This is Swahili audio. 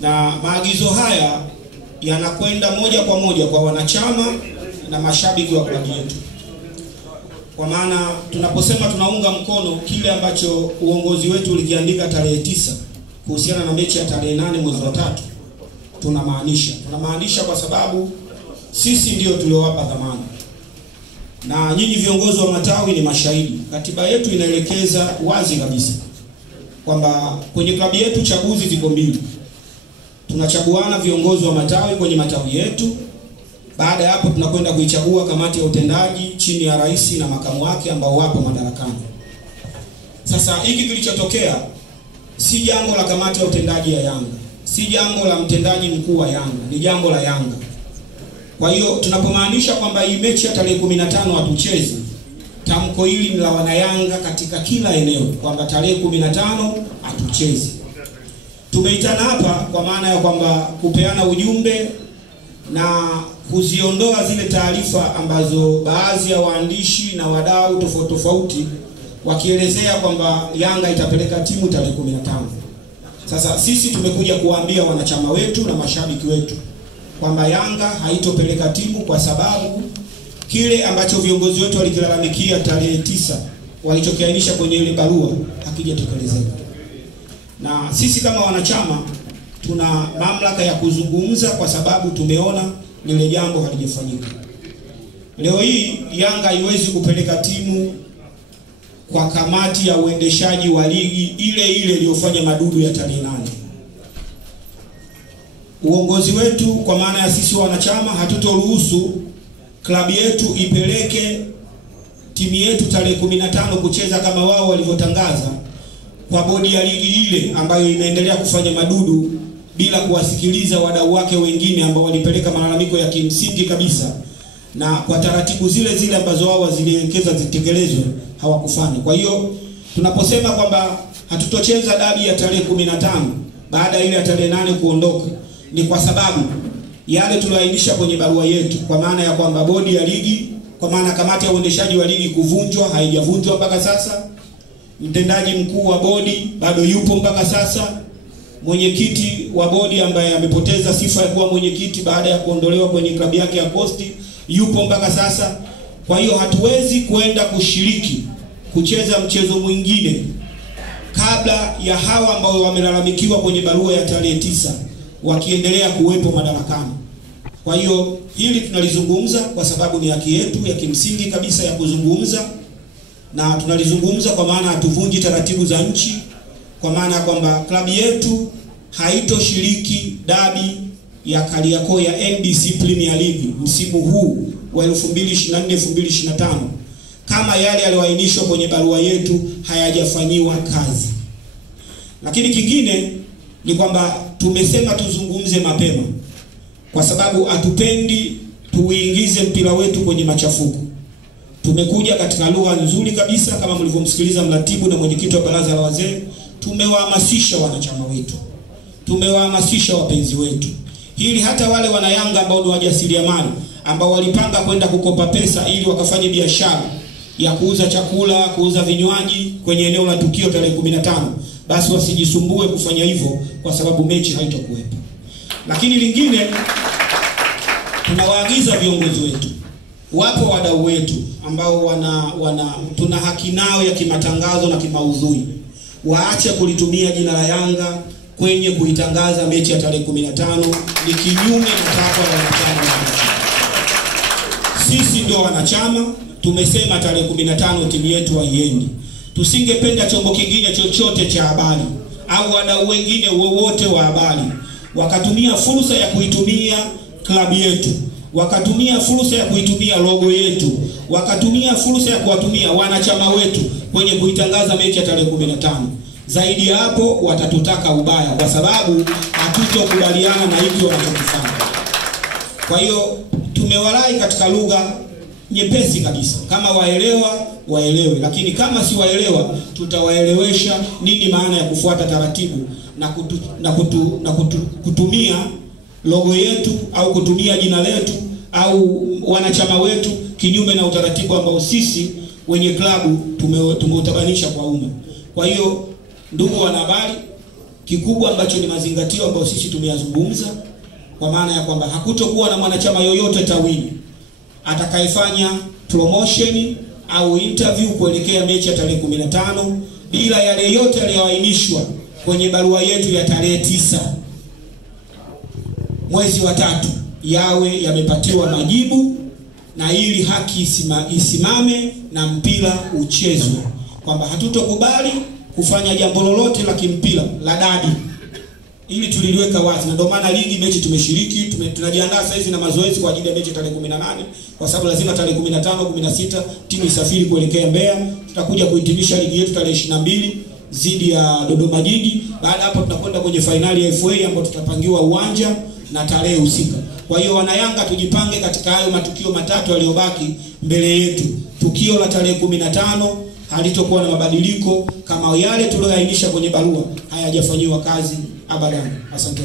na maagizo haya yanakwenda moja kwa moja kwa wanachama na mashabiki wa klabu yetu. Kwa maana tunaposema tunaunga mkono kile ambacho uongozi wetu ulikiandika tarehe 9 kuhusiana na mechi ya tarehe 8 mwezi wa 3, tunamaanisha kwa sababu sisi ndio tuliowapa dhamana, na nyinyi viongozi wa matawi ni mashahidi. Katiba yetu inaelekeza wazi kabisa kwamba kwenye klabu yetu chaguzi ziko mbili. Tunachaguana viongozi wa matawi kwenye matawi yetu. Baada ya hapo tunakwenda kuichagua kamati ya utendaji chini ya rais na makamu wake ambao wapo madarakani. Sasa hiki kilichotokea si jambo la kamati ya utendaji ya Yanga, si jambo la mtendaji mkuu wa Yanga, ni jambo la Yanga. Kwa hiyo tunapomaanisha kwamba hii mechi ya tarehe 15 hatuchezi, tamko hili ni la wana Yanga katika kila eneo kwamba tarehe 15 hatuchezi. Tumeitana hapa kwa maana ya kwamba kupeana ujumbe na kuziondoa zile taarifa ambazo baadhi ya waandishi na wadau tofauti wakielezea kwamba Yanga itapeleka timu tarehe 15. Sasa sisi tumekuja kuambia wanachama wetu na mashabiki wetu kwamba Yanga haitopeleka timu kwa sababu kile ambacho viongozi wetu walikilalamikia tarehe 9 walichokiainisha kwenye ile barua hakijatekelezeka. Na sisi kama wanachama tuna mamlaka ya kuzungumza kwa sababu tumeona lile jambo halijafanyika. Leo hii Yanga haiwezi kupeleka timu kwa kamati ya uendeshaji wa ligi ile iliyofanya madudu ya tarehe 8. Uongozi wetu kwa maana ya sisi wanachama hatutoruhusu klabu yetu ipeleke timu yetu tarehe 15 kucheza kama wao walivyotangaza kwa bodi ya ligi ile ambayo imeendelea kufanya madudu bila kuwasikiliza wadau wake wengine ambao walipeleka malalamiko ya kimsingi kabisa, na kwa taratibu zile ambazo wao zilielekeza zitekelezwe hawakufanya. Kwa hiyo tunaposema kwamba hatutocheza dabi ya tarehe 15 baada ile ya tarehe 8 kuondoka, ni kwa sababu yale tulioainisha kwenye barua yetu, kwa maana ya kwamba bodi ya ligi, kwa maana kamati ya uendeshaji wa ligi kuvunjwa, haijavunjwa mpaka sasa. Mtendaji mkuu wa bodi bado yupo mpaka sasa. Mwenyekiti wa bodi ambaye amepoteza sifa ya kuwa mwenyekiti baada ya kuondolewa kwenye klabu yake ya Coast yupo mpaka sasa. Kwa hiyo hatuwezi kwenda kushiriki kucheza mchezo mwingine kabla ya hawa ambao wamelalamikiwa kwenye barua ya tarehe 9 wakiendelea kuwepo madarakani. Kwa hiyo hili tunalizungumza kwa sababu ni haki yetu ya kimsingi kabisa ya kuzungumza, na tunalizungumza kwa maana hatuvunji taratibu za nchi, kwa maana kwamba klabu yetu haitoshiriki dabi ya Kariakoo ya NBC Premier League msimu huu wa 2024-2025 kama yale yaliyoainishwa kwenye barua yetu hayajafanyiwa kazi. Lakini kingine ni kwamba tumesema tuzungumze mapema kwa sababu hatupendi tuingize mpira wetu kwenye machafuko. Tumekuja katika lugha nzuri kabisa kama mlivyomsikiliza mratibu na mwenyekiti wa baraza la wazee. Tumewahamasisha wanachama wetu, tumewahamasisha wapenzi wetu, ili hata wale wana Yanga ambao ni wajasiriamali ambao walipanga kwenda kukopa pesa ili wakafanye biashara ya kuuza chakula, kuuza vinywaji kwenye eneo la tukio tarehe 15, basi wasijisumbue kufanya hivyo kwa sababu mechi haitokuwepo. Lakini lingine, tunawaagiza viongozi wetu, wapo wadau wetu ambao tuna haki nao ya kimatangazo na kimaudhui, waache kulitumia jina la Yanga kwenye kuitangaza mechi ya tarehe 15. Ni kinyume na takwa la wanachama. Sisi ndio wanachama, tumesema tarehe 15 timu yetu haiendi. Tusingependa chombo kingine chochote cha habari au wadau wengine wowote wa habari wakatumia fursa ya kuitumia klabu yetu, wakatumia fursa ya kuitumia logo yetu, wakatumia fursa ya kuwatumia wanachama wetu kwenye kuitangaza mechi ya tarehe 15. Zaidi ya hapo watatutaka ubaya kwa sababu hatutokubaliana na hiki wanachokifanya. Kwa hiyo tumewarai katika lugha nyepesi kabisa, kama waelewe, lakini kama si waelewa tutawaelewesha nini maana ya kufuata taratibu na kutumia logo yetu au kutumia jina letu au wanachama wetu kinyume na utaratibu ambao sisi wenye klabu tumeutabanisha kwa umma. Kwa hiyo ndugu wanahabari, Kikubwa ambacho ni mazingatio ambayo sisi tumeyazungumza, kwa maana ya kwamba hakutokuwa na mwanachama yoyote tawini atakayefanya promotion au interview kuelekea mechi ya tarehe 15 bila yale yote yaliyoainishwa kwenye barua yetu ya tarehe 9 mwezi wa 3 yawe yamepatiwa majibu, na ili haki isimame na mpira uchezwe, kwamba hatutokubali kufanya jambo lolote la kimpira la dadi. Ili tuliliweka wazi, na ndio maana ligi mechi tumeshiriki, tunajiandaa sasa hivi na mazoezi kwa ajili ya mechi tarehe 18, kwa sababu lazima tarehe 15 16 timu isafiri kuelekea Mbeya. Tutakuja kuhitimisha ligi yetu tarehe 22 dhidi ya Dodoma Jiji. Baada hapo tunakwenda kwenye finali ya FA ambapo tutapangiwa uwanja na tarehe husika. Kwa hiyo wana Yanga tujipange katika hayo matukio matatu yaliyobaki mbele yetu. Tukio la tarehe 15 halitokuwa na mabadiliko kama yale tuliyoainisha kwenye barua hayajafanywa kazi abadan. Asante.